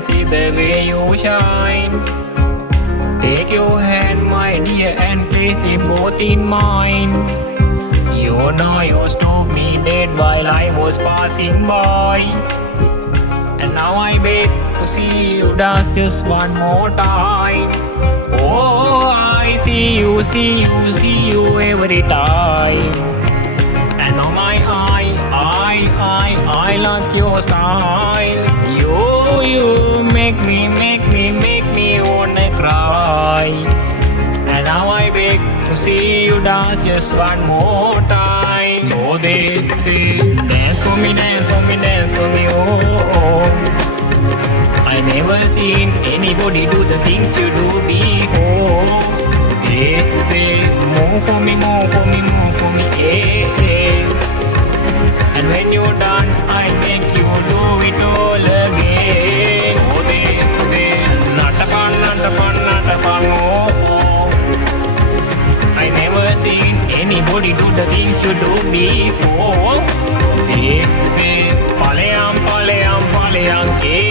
see the way you shine. Take your hand, my dear, and place them both in mine. You know you stopped me dead while I was passing by. And now I beg to see you dance just one more time. Oh, I see you every time. And now my I like your style. You make me wanna cry. And now I beg to see you dance just one more time. So they say, dance for me, dance for me, dance for me, oh. I never seen anybody do the things you do before. They say, move for me, move for me, move for me, yeah. And when you're done, I make you do it all again. So they say, natapan, natapan, natapan, oh. I never seen anybody do the things you do before. They say, palayam, palayam, palayam, yeah.